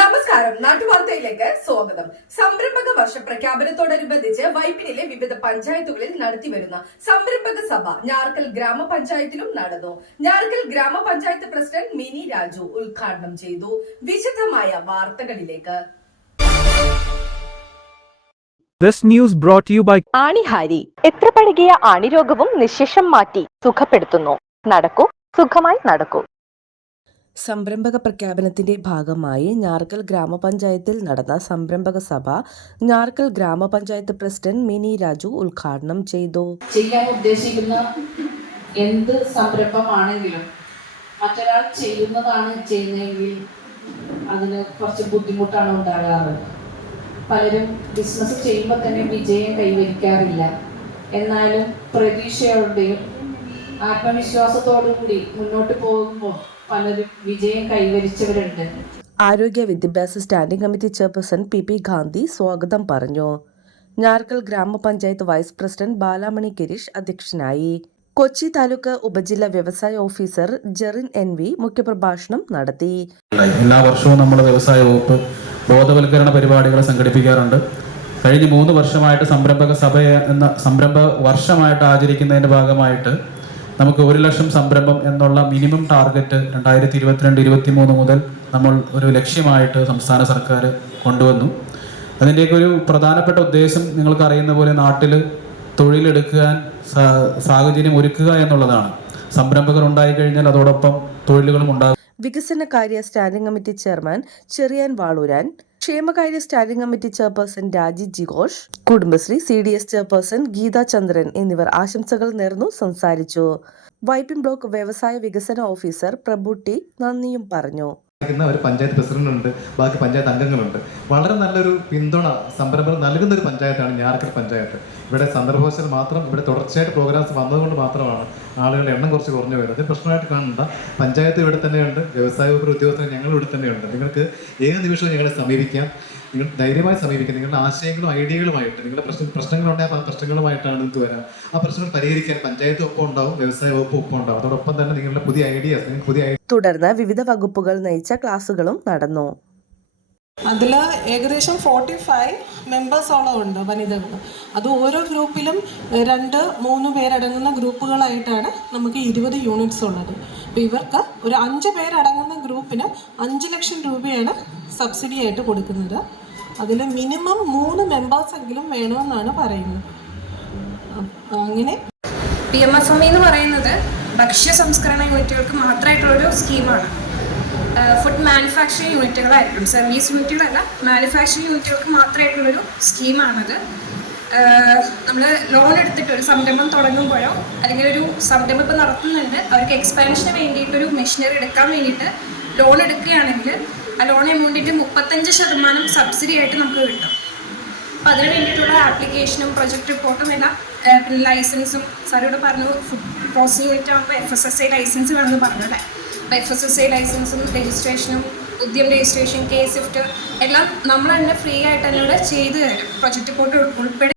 നമസ്കാരം. നാട്ടുവാർത്തയിലേക്ക് സ്വാഗതം. സംരംഭക വർഷ പ്രഖ്യാപനത്തോടനുബന്ധിച്ച് വൈപ്പിനിലെ വിവിധ പഞ്ചായത്തുകളിൽ നടത്തിവരുന്ന സംരംഭക സഭ ഞാർക്കൽ ഗ്രാമപഞ്ചായത്തിലും നടന്നു. ഞാർക്കൽ ഗ്രാമപഞ്ചായത്ത് പ്രസിഡന്റ് മിനി രാജു ഉദ്ഘാടനം ചെയ്തു. വിശദമായ വാർത്തകളിലേക്ക്. This news brought to you by ആണിഹാരി. എത്ര പഴകിയ ആണിരോഗവും നിശേഷം മാറ്റി സുഖപ്പെടുത്തുന്നു. നടക്കൂ സുഖമായി നടക്കൂ. സംരംഭക പ്രഖ്യാപനത്തിന്റെ ഭാഗമായി ഞാർക്കൽ ഗ്രാമപഞ്ചായത്തിൽ നടന്ന സംരംഭക സഭ ഞാർക്കൽ ഗ്രാമപഞ്ചായത്ത് പ്രസിഡന്റ് മിനി രാജു ഉദ്ഘാടനം ചെയ്തു. ചെയ്യാൻ ഉദ്ദേശിക്കുന്ന എന്ത് സംരംഭമാണെങ്കിലും മറ്റൊരാൾ ചെയ്യുന്നതാണ് ചെയ്യുന്നതെങ്കിൽ അതിന് കുറച്ച് ബുദ്ധിമുട്ടാണ് ഉണ്ടാകാറ്. പലരും ബിസിനസ് ചെയ്യുമ്പോൾ തന്നെ വിജയം കൈവരിക്കാറില്ല. എന്നാലും പ്രതീക്ഷയോടെയും ആത്മവിശ്വാസത്തോടു കൂടി മുന്നോട്ട് പോകുമ്പോൾ പലരും വിജയം കൈവരിച്ചവരുണ്ട്. ആരോഗ്യ വിദ്യാഭ്യാസ standing committee chairperson P P Gandhi സ്വാഗതം പറഞ്ഞു. ഞാർക്കൽ ഗ്രാമപഞ്ചായത്ത് വൈസ് പ്രസിഡന്റ് ബാലാമണി ഗിരീഷ് അധ്യക്ഷനായി. കൊച്ചി താലൂക്ക് ഉപജില്ല വ്യവസായ ഓഫീസർ ജെറിൻ എൻ വി മുഖ്യപ്രഭാഷണം നടത്തി. എല്ലാ വർഷവും നമ്മൾ വ്യവസായ വകുപ്പ് ബോധവൽക്കരണ പരിപാടികൾ സംഘടിപ്പിക്കാറുണ്ട്. കഴിഞ്ഞ മൂന്ന് വർഷമായിട്ട് സംരംഭക സഭ എന്ന സംരംഭ വർഷമായിട്ട് ആചരിക്കുന്നതിന്റെ ഭാഗമായിട്ട് നമുക്ക് ഒരു ലക്ഷം സംരംഭം എന്നുള്ള മിനിമം ടാർഗറ്റ് രണ്ടായിരത്തി ഇരുപത്തിരണ്ട് ഇരുപത്തി മൂന്ന് മുതൽ നമ്മൾ ഒരു ലക്ഷ്യമായിട്ട് സംസ്ഥാന സർക്കാർ കൊണ്ടുവന്നു. അതിന്റെയൊക്കെ ഒരു പ്രധാനപ്പെട്ട ഉദ്ദേശം നിങ്ങൾക്ക് അറിയുന്ന പോലെ നാട്ടിൽ തൊഴിലെടുക്കാൻ സാഹചര്യം ഒരുക്കുക എന്നുള്ളതാണ്. സംരംഭകർ ഉണ്ടായിക്കഴിഞ്ഞാൽ അതോടൊപ്പം തൊഴിലുകളും ഉണ്ടാകും. വികസനകാര്യ standing committee chairman Cherian Valooran ക്ഷേമകാര്യ standing committee chairperson Raji ജിഘോഷ് Kudumbashree C D S chairperson Geetha Chandran എന്നിവർ ആശംസകൾ നേർന്നു സംസാരിച്ചു. വൈപ്പിൻ ബ്ലോക്ക് വ്യവസായ വികസന ഓഫീസർ പ്രഭു ടി നന്ദിയും പറഞ്ഞു. ുന്ന ഒരു പഞ്ചായത്ത് പ്രസിഡന്റ് ഉണ്ട് ബാക്കി പഞ്ചായത്ത് അംഗങ്ങളുണ്ട്. വളരെ നല്ലൊരു പിന്തുണ സംരംഭം നൽകുന്ന ഒരു പഞ്ചായത്താണ് ഞാറക്കൽ പഞ്ചായത്ത്. ഇവിടെ സന്ദർഭവശാൽ മാത്രം ഇവിടെ തുടർച്ചയായിട്ട് പ്രോഗ്രാംസ് വന്നതുകൊണ്ട് മാത്രമാണ് ആളുകളുടെ എണ്ണം കുറച്ച് കുറഞ്ഞു വരുന്നത് പ്രശ്നമായിട്ട് കാണണ്ട. പഞ്ചായത്ത് ഇവിടെ തന്നെയുണ്ട് വ്യവസായ വകുപ്പ് ഉദ്യോഗസ്ഥർ ഞങ്ങൾ ഇവിടെ തന്നെയുണ്ട്. നിങ്ങൾക്ക് ഏത് നിമിഷവും ഞങ്ങളെ സമീപിക്കാം. നിങ്ങൾ ധൈര്യമായി സമീപിക്കുക. നിങ്ങളുടെ ആശയങ്ങളും ഐഡിയകളുമായിട്ട് നിങ്ങളുടെ പ്രശ്ന പ്രശ്നങ്ങളുണ്ടായ ആ പ്രശ്നങ്ങളുമായിട്ടാണ് ഇത് വരാം. ആ പ്രശ്നങ്ങൾ പരിഹരിക്കാൻ പഞ്ചായത്ത് ഒപ്പം ഉണ്ടാവും വ്യവസായ വകുപ്പ് ഒപ്പം ഉണ്ടാവും. അതോടൊപ്പം തന്നെ നിങ്ങളുടെ പുതിയ ഐഡിയാസ് നിങ്ങൾ പുതിയ തുടർന്ന് വിവിധ വകുപ്പുകൾ നയിച്ച ക്ലാസ്സുകളും നടന്നു. അതിൽ ഏകദേശം ഫോർട്ടി ഫൈവ് മെമ്പേഴ്സോളം ഉണ്ട് വനിതകൾ അത് ഓരോ ഗ്രൂപ്പിലും രണ്ട് മൂന്ന് പേരടങ്ങുന്ന ഗ്രൂപ്പുകളായിട്ടാണ് നമുക്ക് ഇരുപത് യൂണിറ്റ്സ് ഉള്ളത്. അപ്പോൾ ഇവർക്ക് ഒരു അഞ്ച് പേരടങ്ങുന്ന ഗ്രൂപ്പിന് അഞ്ച് ലക്ഷം രൂപയാണ് സബ്സിഡി ആയിട്ട് കൊടുക്കുന്നത്. അതിൽ മിനിമം മൂന്ന് മെമ്പേഴ്സെങ്കിലും വേണമെന്നാണ് പറയുന്നത്. അങ്ങനെ പി എം എഫ് എം എന്ന് പറയുന്നത് ഭക്ഷ്യ സംസ്കരണ യൂണിറ്റുകൾക്ക് മാത്രമായിട്ടുള്ളൊരു സ്കീമാണ്. ഫുഡ് മാനുഫാക്ചറിങ് യൂണിറ്റുകളായിരിക്കും. സർവീസ് യൂണിറ്റുകളല്ല മാനുഫാക്ചറിങ് യൂണിറ്റുകൾക്ക് മാത്രമായിട്ടുള്ളൊരു സ്കീമാണത്. നമ്മൾ ലോൺ എടുത്തിട്ട് ഒരു സംരംഭം തുടങ്ങുമ്പോഴോ അല്ലെങ്കിൽ ഒരു സംരംഭം ഇപ്പോൾ നടത്തുന്നുണ്ട് അവർക്ക് എക്സ്പാൻഷന് വേണ്ടിയിട്ടൊരു മെഷീനറി എടുക്കാൻ വേണ്ടിയിട്ട് ലോൺ എടുക്കുകയാണെങ്കിൽ ആ ലോൺ എമൗണ്ടിന്റെ മുപ്പത്തഞ്ച് ശതമാനം സബ്സിഡി ആയിട്ട് നമുക്ക് കിട്ടും. അപ്പം അതിന് വേണ്ടിയിട്ടുള്ള ആപ്ലിക്കേഷനും പ്രൊജക്ട് റിപ്പോർട്ടും എല്ലാം പിന്നെ ലൈസൻസും സാറിയോട് പറഞ്ഞു ഫുഡ് പ്രോസസ്സിംഗ് യൂണിറ്റ് ആകുമ്പോൾ F S S I licence വേണമെന്ന് പറഞ്ഞു അല്ലേ? അപ്പോൾ എഫ് എസ് എസ് ഐ ലൈസൻസും രജിസ്ട്രേഷനും ഉദ്യം രജിസ്ട്രേഷൻ കെ സ്വിഫ്റ്റ് എല്ലാം നമ്മൾ തന്നെ ഫ്രീ ആയിട്ട് തന്നെ ഇവിടെ ചെയ്തു തരും. പ്രൊജക്ട് റിപ്പോർട്ട് ഉൾപ്പെടെ